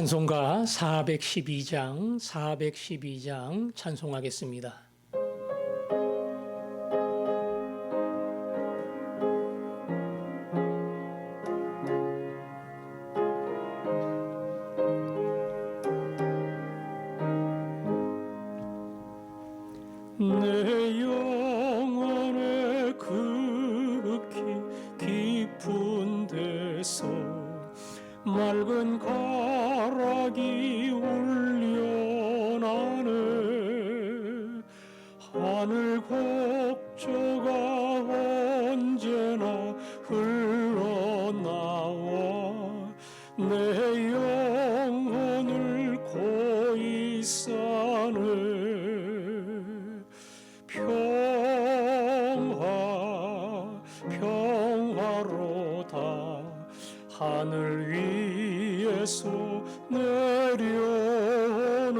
찬송가 412장 찬송하겠습니다. 내 영혼의 극히 깊은 데서 맑은 가락이 울려나네. 하늘 곡조가 언제나 흘러나와 내 영혼을 고이 싸네. 평화로다 하늘 위에서 내려오네.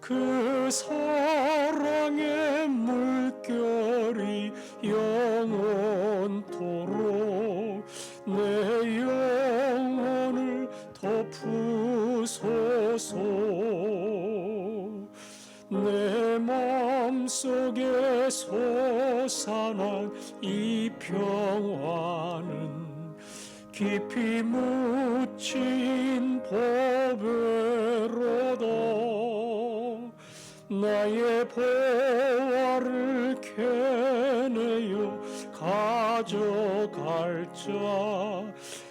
그 사랑의 물결이 영원토록 내 영혼을 덮으소서. 내 마음속에 솟아난 이 평화는 깊이 묻힌 보배로다. 나의 보화를 캐내어 가져갈 자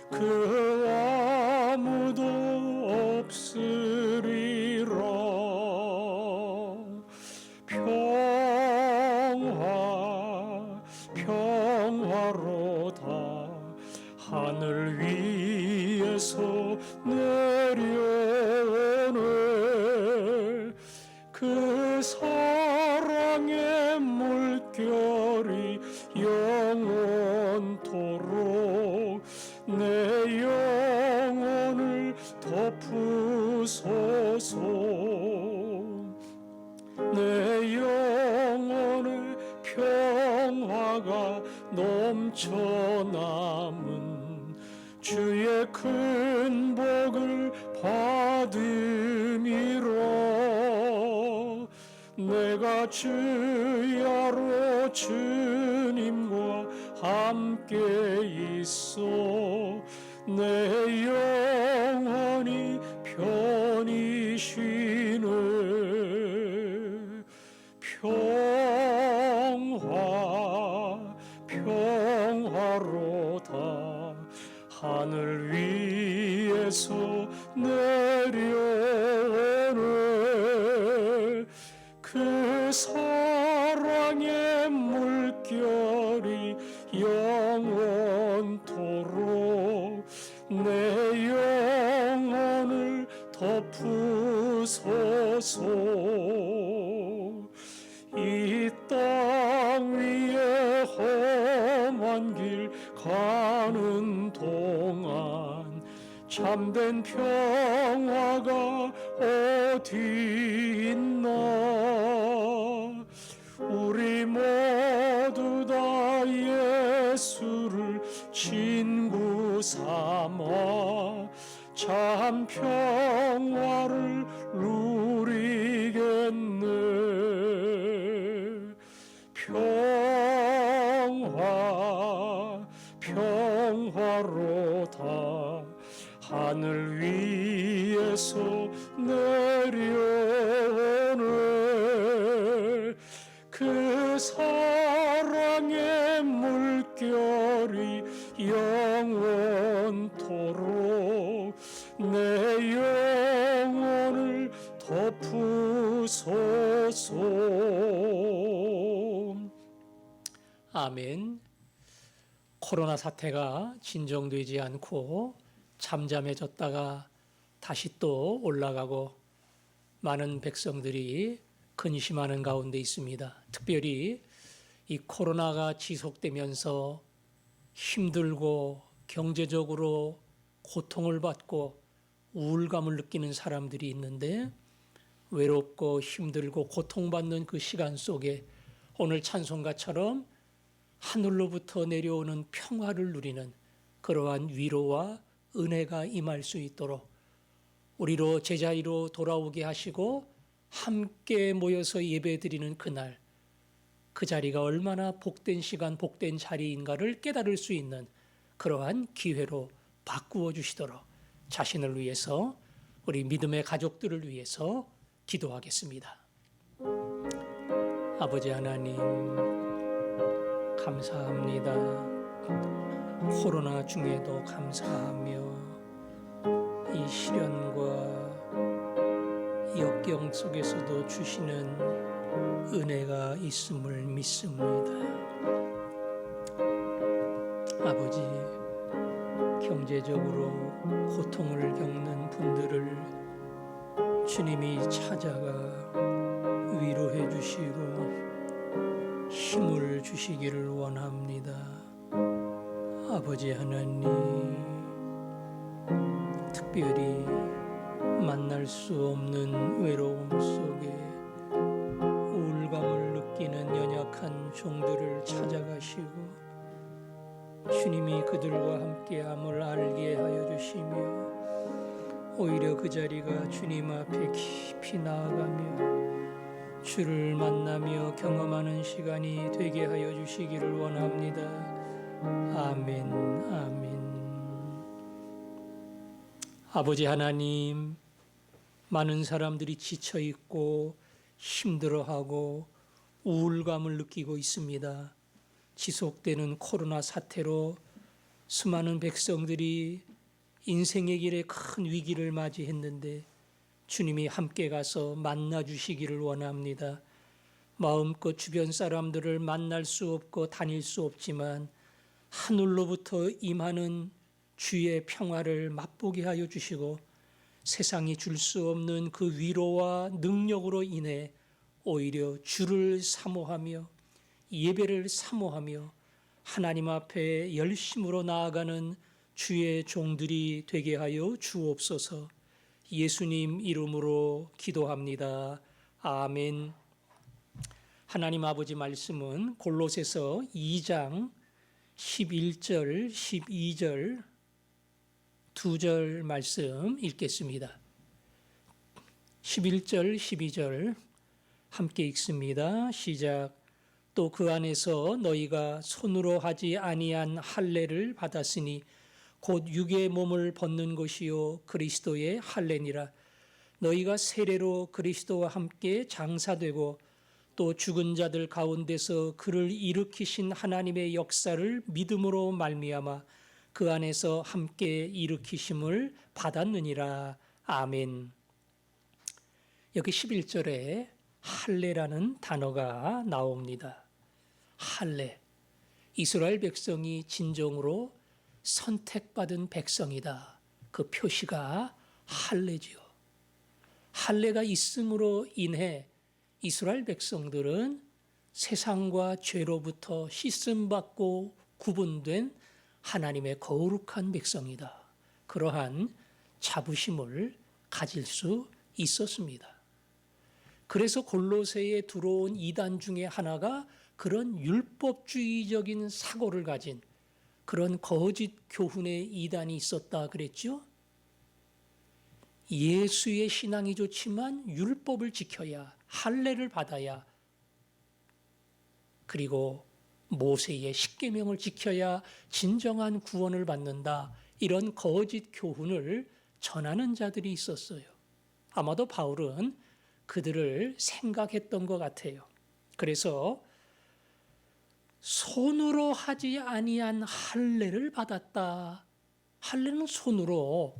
그 아무도 없으리라. 평화로다 하늘 위에서 내려오네. 그 사랑의 물결이 영원토록 내 영혼을 덮으소서. 내 영혼의 평화가 넘쳐남은 주의 큰 복을 받음이라. 내가 주야로 주님과 함께 있어 내 영혼이 편히 쉬네. 평화로다 하늘 위에서 내려오네. 그 사랑의 물결이 영원토록 내 영혼을 덮으소서. 이 땅 위에 험한 길 가는 동안 참된 평화가 어디 있나. 우리 모두 다 예수를 친구 삼아 참 평화를 누리겠네. 평화로다 하늘 위에서 내려오네. 그 사랑의 물결이 영원토록 내 영혼을 덮으소서. 아멘. 코로나 사태가 진정되지 않고 잠잠해졌다가 다시 또 올라가고 많은 백성들이 근심하는 가운데 있습니다. 특별히 이 코로나가 지속되면서 힘들고 경제적으로 고통을 받고 우울감을 느끼는 사람들이 있는데, 외롭고 힘들고 고통받는 그 시간 속에 오늘 찬송가처럼 하늘로부터 내려오는 평화를 누리는 그러한 위로와 은혜가 임할 수 있도록 우리로 제자리로 돌아오게 하시고 함께 모여서 예배드리는 그날, 그 자리가 얼마나 복된 시간, 복된 자리인가를 깨달을 수 있는 그러한 기회로 바꾸어 주시도록 자신을 위해서, 우리 믿음의 가족들을 위해서 기도하겠습니다. 아버지 하나님, 감사합니다. 코로나 중에도 감사하며 이 시련과 역경 속에서도 주시는 은혜가 있음을 믿습니다. 아버지, 경제적으로 고통을 겪는 분들을 주님이 찾아가 위로해 주시고 힘을 주시기를 원합니다. 아버지 하나님, 특별히 만날 수 없는 외로움 속에 우울감을 느끼는 연약한 종들을 찾아가시고 주님이 그들과 함께함을 알게 하여 주시며 오히려 그 자리가 주님 앞에 깊이 나아가며 주를 만나며 경험하는 시간이 되게 하여 주시기를 원합니다. 아멘, 아멘. 아버지 하나님, 많은 사람들이 지쳐 있고 힘들어하고 우울감을 느끼고 있습니다. 지속되는 코로나 사태로 수많은 백성들이 인생의 길에 큰 위기를 맞이했는데 주님이 함께 가서 만나 주시기를 원합니다. 마음껏 주변 사람들을 만날 수 없고 다닐 수 없지만 하늘로부터 임하는 주의 평화를 맛보게 하여 주시고 세상이 줄 수 없는 그 위로와 능력으로 인해 오히려 주를 사모하며 예배를 사모하며 하나님 앞에 열심으로 나아가는 주의 종들이 되게 하여 주옵소서. 예수님 이름으로 기도합니다. 아멘. 하나님 아버지 말씀은 골로새서 2장 11절, 12절 두 절 말씀 읽겠습니다. 11절, 12절 함께 읽습니다. 시작. 또 그 안에서 너희가 손으로 하지 아니한 할례를 받았으니 곧 육의 몸을 벗는 것이요 그리스도의 할례니라. 너희가 세례로 그리스도와 함께 장사되고 또 죽은 자들 가운데서 그를 일으키신 하나님의 역사를 믿음으로 말미암아 그 안에서 함께 일으키심을 받았느니라. 아멘. 여기 11절에 할례라는 단어가 나옵니다. 할례, 이스라엘 백성이 진정으로 선택받은 백성이다. 그 표시가 할례지요. 할례가 있음으로 인해 이스라엘 백성들은 세상과 죄로부터 씻음받고 구분된 하나님의 거룩한 백성이다. 그러한 자부심을 가질 수 있었습니다. 그래서 골로새에 들어온 이단 중에 하나가 그런 율법주의적인 사고를 가진 그런 거짓 교훈의 이단이 있었다 그랬죠. 예수의 신앙이 좋지만 율법을 지켜야, 할례를 받아야, 그리고 모세의 십계명을 지켜야 진정한 구원을 받는다. 이런 거짓 교훈을 전하는 자들이 있었어요. 아마도 바울은 그들을 생각했던 것 같아요. 그래서 손으로 하지 아니한 할례를 받았다. 할례는 손으로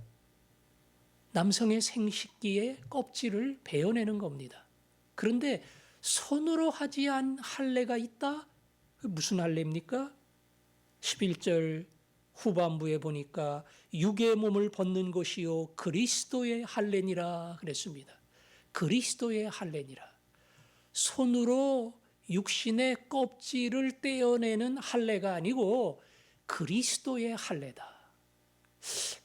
남성의 생식기의 껍질을 베어내는 겁니다. 그런데 손으로 하지 않은 할례가 있다? 무슨 할례입니까? 11절 후반부에 보니까 육의 몸을 벗는 것이요 그리스도의 할례니라 그랬습니다. 그리스도의 할례니라. 손으로 육신의 껍질을 떼어내는 할례가 아니고 그리스도의 할례다.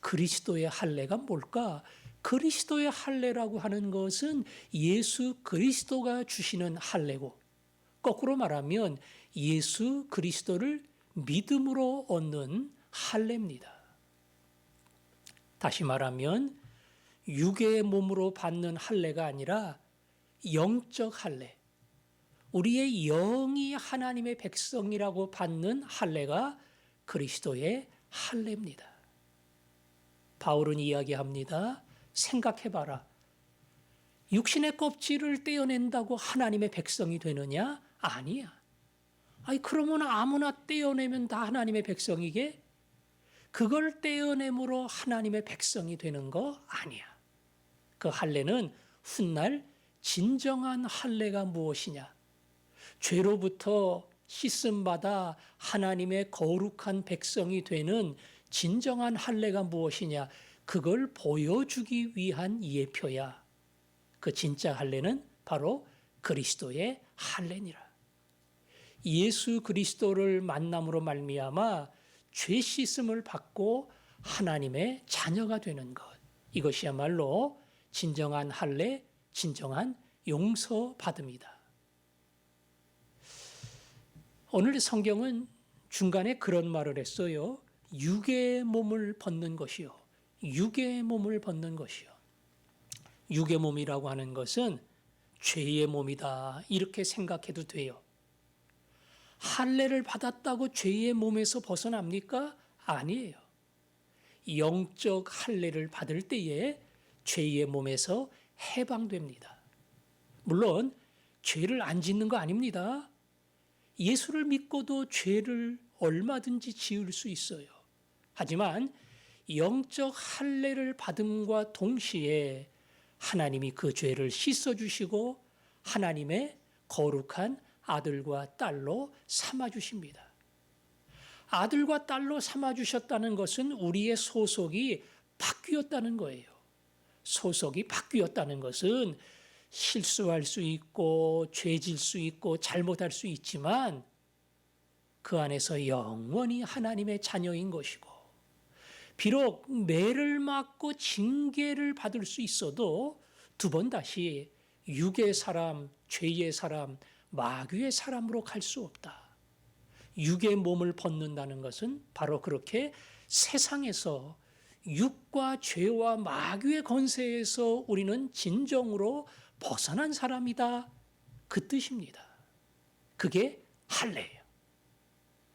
그리스도의 할례가 뭘까? 그리스도의 할례라고 하는 것은 예수 그리스도가 주시는 할례고, 거꾸로 말하면 예수 그리스도를 믿음으로 얻는 할례입니다. 다시 말하면 육의 몸으로 받는 할례가 아니라 영적 할례, 우리의 영이 하나님의 백성이라고 받는 할례가 그리스도의 할례입니다. 바울은 이야기합니다. 생각해봐라. 육신의 껍질을 떼어낸다고 하나님의 백성이 되느냐? 아니야. 그러면 아무나 떼어내면 다 하나님의 백성이게? 그걸 떼어냄으로 하나님의 백성이 되는 거 아니야. 그 할례는 훗날 진정한 할례가 무엇이냐? 죄로부터 씻음받아 하나님의 거룩한 백성이 되는 진정한 할례가 무엇이냐? 그걸 보여주기 위한 예표야. 그 진짜 할례는 바로 그리스도의 할례니라. 예수 그리스도를 만남으로 말미암아 죄 씻음을 받고 하나님의 자녀가 되는 것. 이것이야말로 진정한 할례, 진정한 용서받음이다. 오늘 성경은 중간에 그런 말을 했어요. 육의 몸을 벗는 것이요. 육의 몸을 벗는 것이요. 육의 몸이라고 하는 것은 죄의 몸이다. 이렇게 생각해도 돼요. 할례를 받았다고 죄의 몸에서 벗어납니까? 아니에요. 영적 할례를 받을 때에 죄의 몸에서 해방됩니다. 물론 죄를 안 짓는 거 아닙니다. 예수를 믿고도 죄를 얼마든지 지을 수 있어요. 하지만 영적 할례를 받음과 동시에 하나님이 그 죄를 씻어주시고 하나님의 거룩한 아들과 딸로 삼아주십니다. 아들과 딸로 삼아주셨다는 것은 우리의 소속이 바뀌었다는 거예요. 소속이 바뀌었다는 것은 실수할 수 있고 죄질 수 있고 잘못할 수 있지만 그 안에서 영원히 하나님의 자녀인 것이고, 비록 매를 맞고 징계를 받을 수 있어도 두 번 다시 육의 사람, 죄의 사람, 마귀의 사람으로 갈 수 없다. 육의 몸을 벗는다는 것은 바로 그렇게 세상에서 육과 죄와 마귀의 권세에서 우리는 진정으로 벗어난 사람이다. 그 뜻입니다. 그게 할례예요.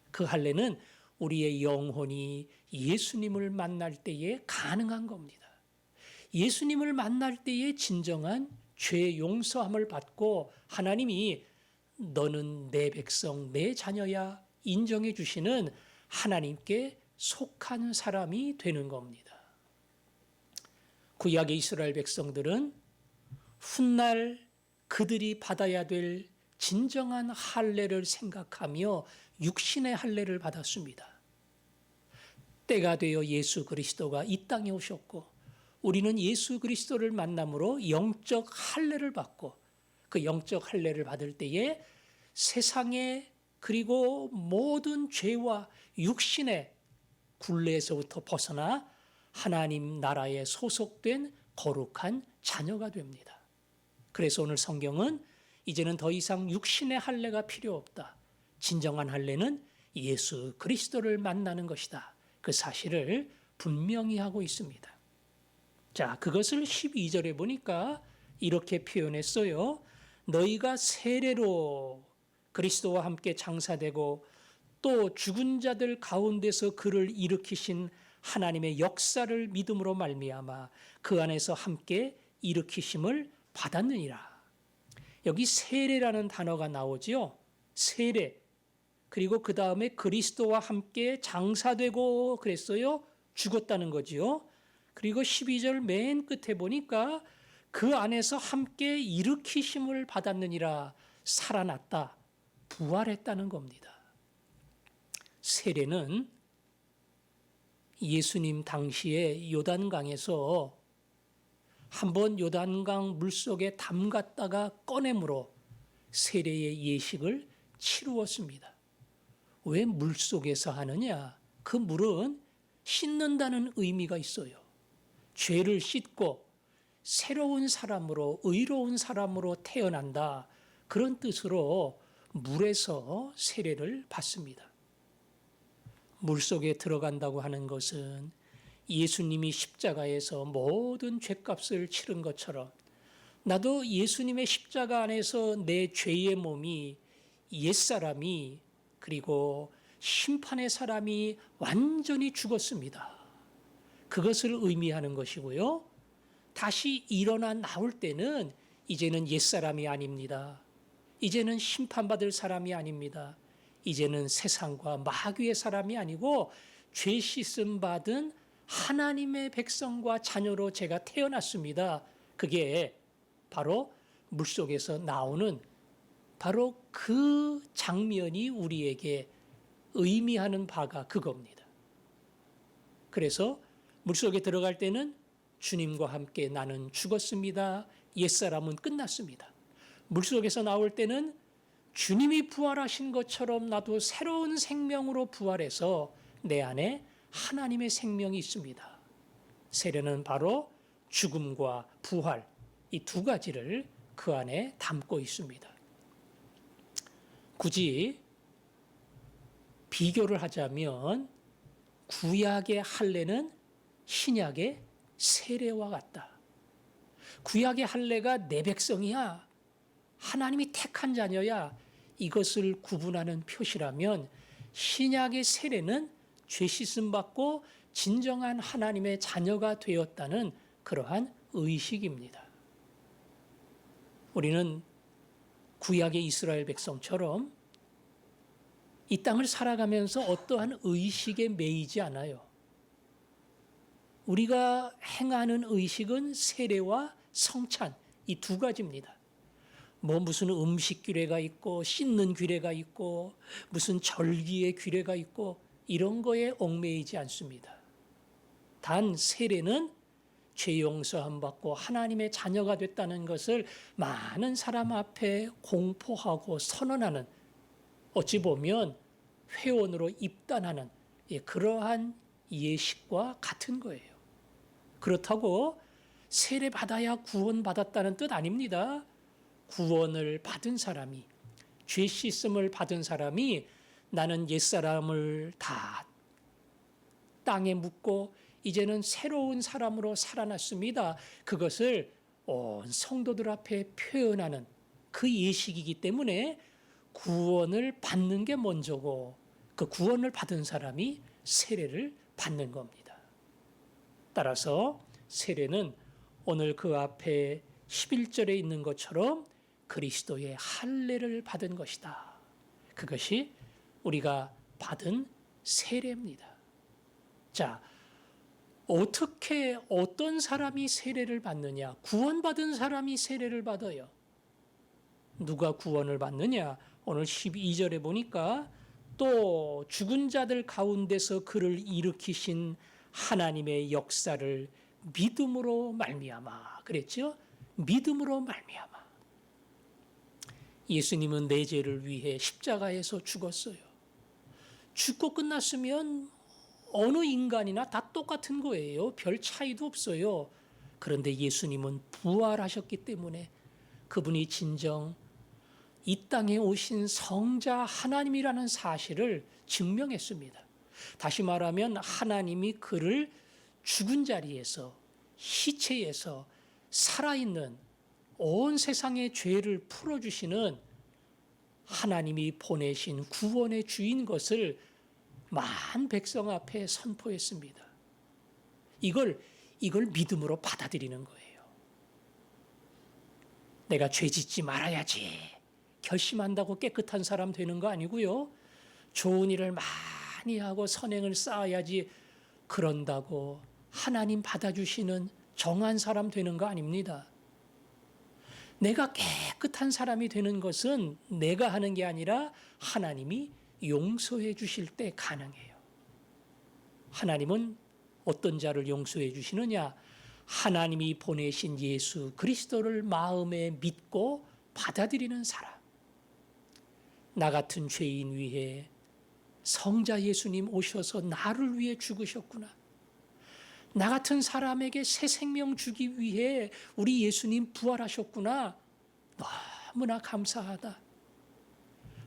그 할례는 우리의 영혼이 예수님을 만날 때에 가능한 겁니다. 예수님을 만날 때에 진정한 죄 용서함을 받고 하나님이 너는 내 백성, 내 자녀야 인정해 주시는 하나님께 속한 사람이 되는 겁니다. 구약의 이스라엘 백성들은 훗날 그들이 받아야 될 진정한 할례를 생각하며 육신의 할례를 받았습니다. 때가 되어 예수 그리스도가 이 땅에 오셨고 우리는 예수 그리스도를 만남으로 영적 할례를 받고 그 영적 할례를 받을 때에 세상에 그리고 모든 죄와 육신의 굴레에서부터 벗어나 하나님 나라에 소속된 거룩한 자녀가 됩니다. 그래서 오늘 성경은 이제는 더 이상 육신의 할례가 필요 없다. 진정한 할례는 예수 그리스도를 만나는 것이다. 그 사실을 분명히 하고 있습니다. 자, 그것을 12절에 보니까 이렇게 표현했어요. 너희가 세례로 그리스도와 함께 장사되고 또 죽은 자들 가운데서 그를 일으키신 하나님의 역사를 믿음으로 말미암아 그 안에서 함께 일으키심을 받았느니라. 여기 세례라는 단어가 나오지요. 세례. 그리고 그 다음에 그리스도와 함께 장사되고 그랬어요. 죽었다는 거지요. 그리고 12절 맨 끝에 보니까 그 안에서 함께 일으키심을 받았느니라. 살아났다. 부활했다는 겁니다. 세례는 예수님 당시에 요단강에서 한번 요단강 물속에 담갔다가 꺼내므로 세례의 예식을 치루었습니다. 왜 물속에서 하느냐? 그 물은 씻는다는 의미가 있어요. 죄를 씻고 새로운 사람으로 의로운 사람으로 태어난다. 그런 뜻으로 물에서 세례를 받습니다. 물속에 들어간다고 하는 것은 예수님이 십자가에서 모든 죄값을 치른 것처럼 나도 예수님의 십자가 안에서 내 죄의 몸이, 옛사람이, 그리고 심판의 사람이 완전히 죽었습니다. 그것을 의미하는 것이고요. 다시 일어나 나올 때는 이제는 옛사람이 아닙니다. 이제는 심판받을 사람이 아닙니다. 이제는 세상과 마귀의 사람이 아니고 죄 씻음 받은 하나님의 백성과 자녀로 제가 태어났습니다. 그게 바로 물속에서 나오는 바로 그 장면이 우리에게 의미하는 바가 그겁니다. 그래서 물속에 들어갈 때는 주님과 함께 나는 죽었습니다. 옛사람은 끝났습니다. 물속에서 나올 때는 주님이 부활하신 것처럼 나도 새로운 생명으로 부활해서 내 안에 하나님의 생명이 있습니다. 세례는 바로 죽음과 부활, 이 두 가지를 그 안에 담고 있습니다. 굳이 비교를 하자면 구약의 할례는 신약의 세례와 같다. 구약의 할례가 내 백성이야, 하나님이 택한 자녀야, 이것을 구분하는 표시라면 신약의 세례는 죄 씻음 받고 진정한 하나님의 자녀가 되었다는 그러한 의식입니다. 우리는 구약의 이스라엘 백성처럼 이 땅을 살아가면서 어떠한 의식에 매이지 않아요. 우리가 행하는 의식은 세례와 성찬, 이 두 가지입니다. 무슨 음식 규례가 있고 씻는 규례가 있고 무슨 절기의 규례가 있고 이런 거에 얽매이지 않습니다. 단 세례는 죄 용서함 받고 하나님의 자녀가 됐다는 것을 많은 사람 앞에 공포하고 선언하는, 어찌 보면 회원으로 입단하는 그러한 예식과 같은 거예요. 그렇다고 세례 받아야 구원 받았다는 뜻 아닙니다. 구원을 받은 사람이, 죄 씻음을 받은 사람이 나는 옛사람을 다 땅에 묻고 이제는 새로운 사람으로 살아났습니다. 그것을 온 성도들 앞에 표현하는 그 예식이기 때문에 구원을 받는 게 먼저고 그 구원을 받은 사람이 세례를 받는 겁니다. 따라서 세례는 오늘 그 앞에 11절에 있는 것처럼 그리스도의 할례를 받은 것이다. 그것이 우리가 받은 세례입니다. 자, 어떻게 어떤 사람이 세례를 받느냐? 구원받은 사람이 세례를 받아요. 누가 구원을 받느냐? 오늘 12절에 보니까 또 죽은 자들 가운데서 그를 일으키신 하나님의 역사를 믿음으로 말미암아 그랬죠? 믿음으로 말미암아. 예수님은 내 죄를 위해 십자가에서 죽었어요. 죽고 끝났으면 어느 인간이나 다 똑같은 거예요. 별 차이도 없어요. 그런데 예수님은 부활하셨기 때문에 그분이 진정 이 땅에 오신 성자 하나님이라는 사실을 증명했습니다. 다시 말하면 하나님이 그를 죽은 자리에서, 시체에서 살아있는 온 세상의 죄를 풀어주시는 하나님이 보내신 구원의 주인 것을 많은 백성 앞에 선포했습니다. 이걸 믿음으로 받아들이는 거예요. 내가 죄 짓지 말아야지 결심한다고 깨끗한 사람 되는 거 아니고요. 좋은 일을 많이 하고 선행을 쌓아야지 그런다고 하나님 받아주시는 정한 사람 되는 거 아닙니다. 내가 깨끗한 사람이 되는 것은 내가 하는 게 아니라 하나님이 용서해 주실 때 가능해요. 하나님은 어떤 자를 용서해 주시느냐? 하나님이 보내신 예수 그리스도를 마음에 믿고 받아들이는 사람. 나 같은 죄인 위해 성자 예수님 오셔서 나를 위해 죽으셨구나. 나 같은 사람에게 새 생명 주기 위해 우리 예수님 부활하셨구나. 너무나 감사하다.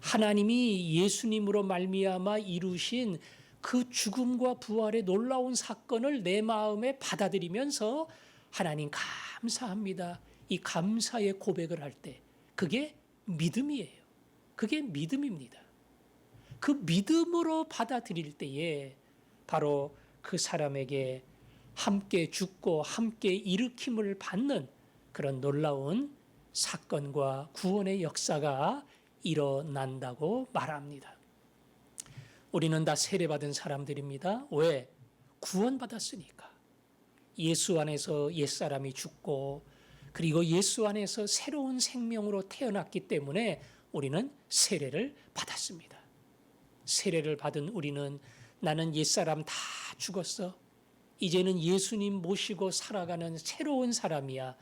하나님이 예수님으로 말미암아 이루신 그 죽음과 부활의 놀라운 사건을 내 마음에 받아들이면서 하나님 감사합니다. 이 감사의 고백을 할 때 그게 믿음이에요. 그게 믿음입니다. 그 믿음으로 받아들일 때에 바로 그 사람에게 함께 죽고 함께 일으킴을 받는 그런 놀라운 사건과 구원의 역사가 일어난다고 말합니다. 우리는 다 세례받은 사람들입니다. 왜? 구원받았으니까. 예수 안에서 옛사람이 죽고 그리고 예수 안에서 새로운 생명으로 태어났기 때문에 우리는 세례를 받았습니다. 세례를 받은 우리는 나는 옛사람 다 죽었어. 이제는 예수님 모시고 살아가는 새로운 사람이야.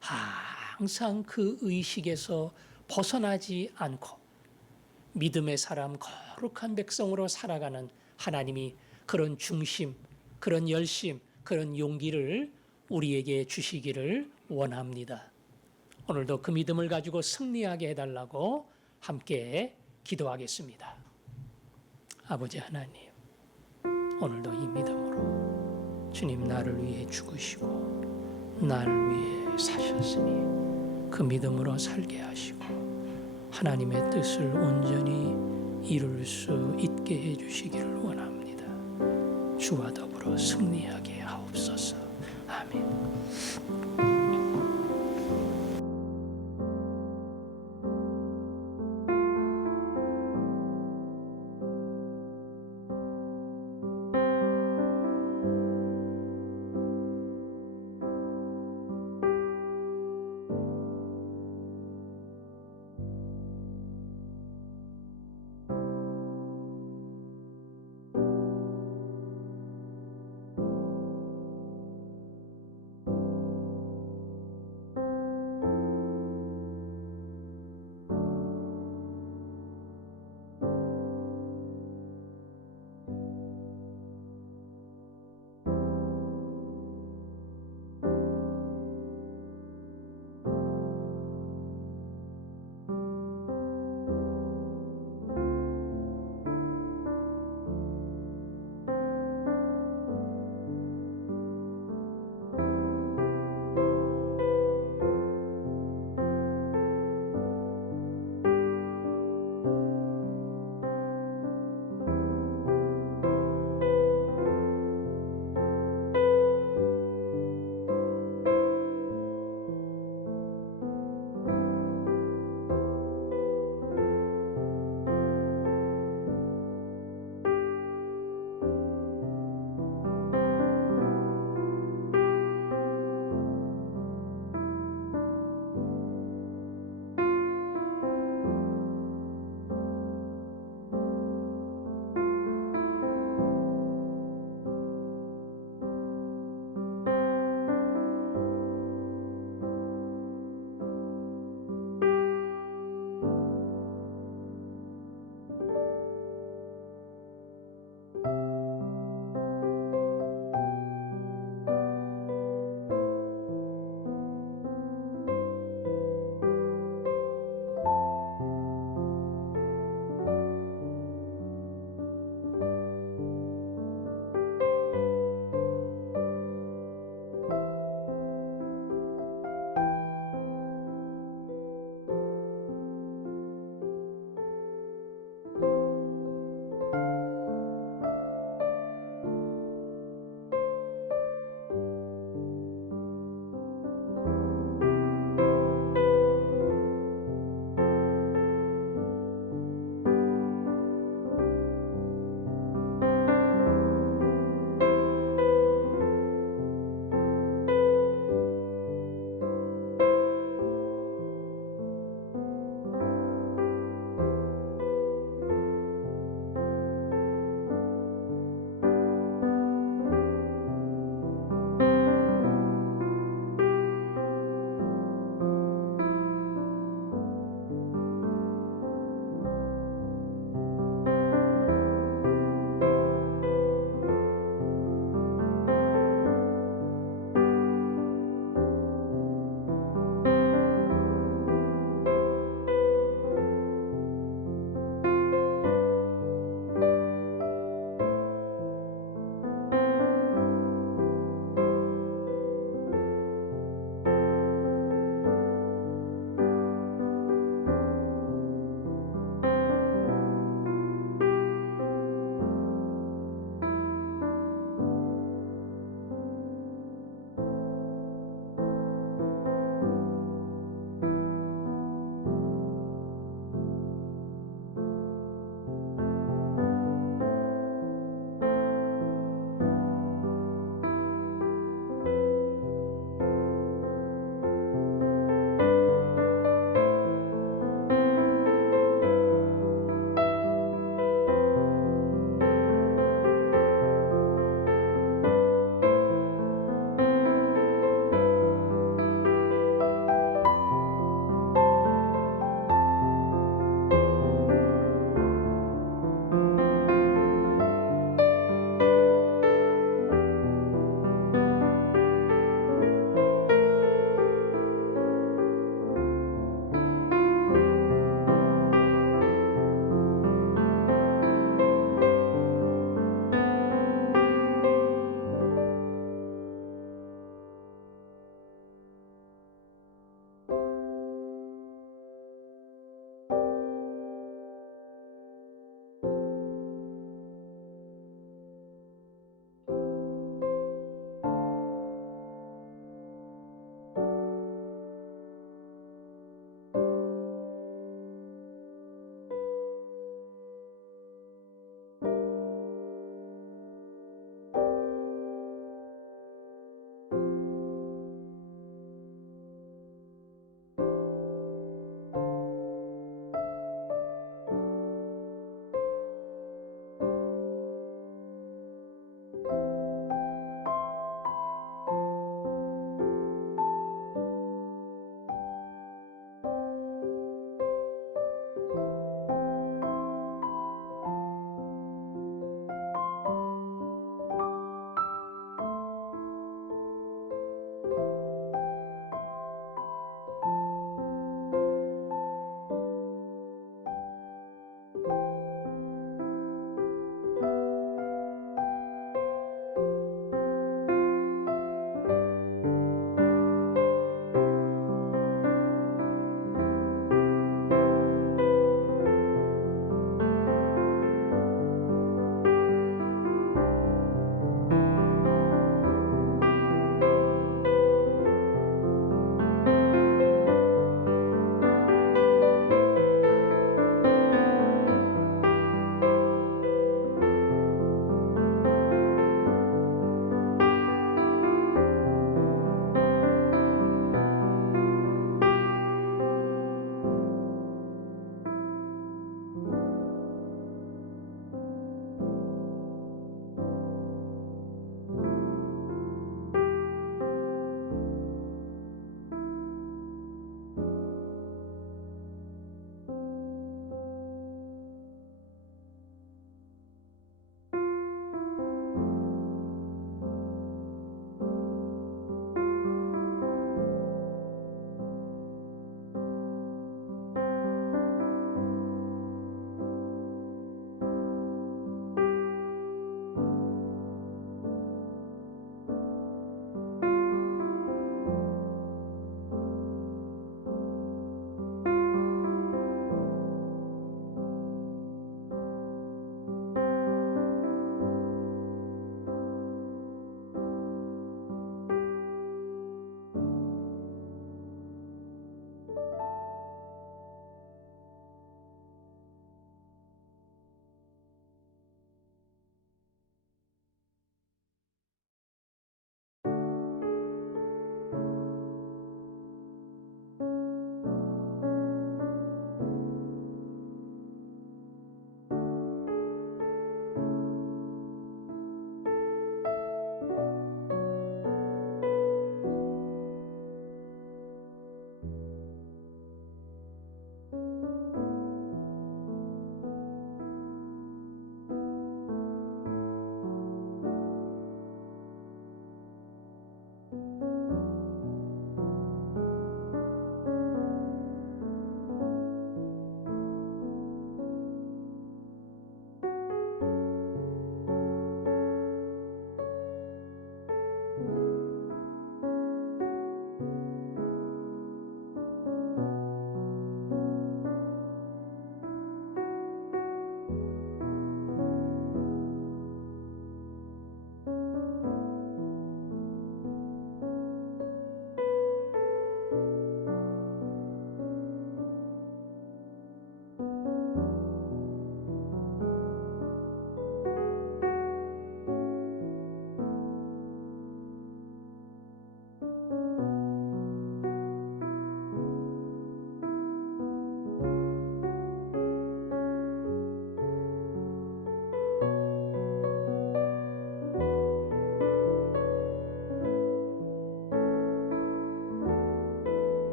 항상 그 의식에서 벗어나지 않고 믿음의 사람, 거룩한 백성으로 살아가는 하나님이 그런 중심, 그런 열심, 그런 용기를 우리에게 주시기를 원합니다. 오늘도 그 믿음을 가지고 승리하게 해달라고 함께 기도하겠습니다. 아버지 하나님, 오늘도 이 믿음으로 주님 나를 위해 죽으시고 나를 위해 사셨으니 그 믿음으로 살게 하시고 하나님의 뜻을 온전히 이룰 수 있게 해주시기를 원합니다. 주와 더불어 승리하게 하옵소서. 아멘.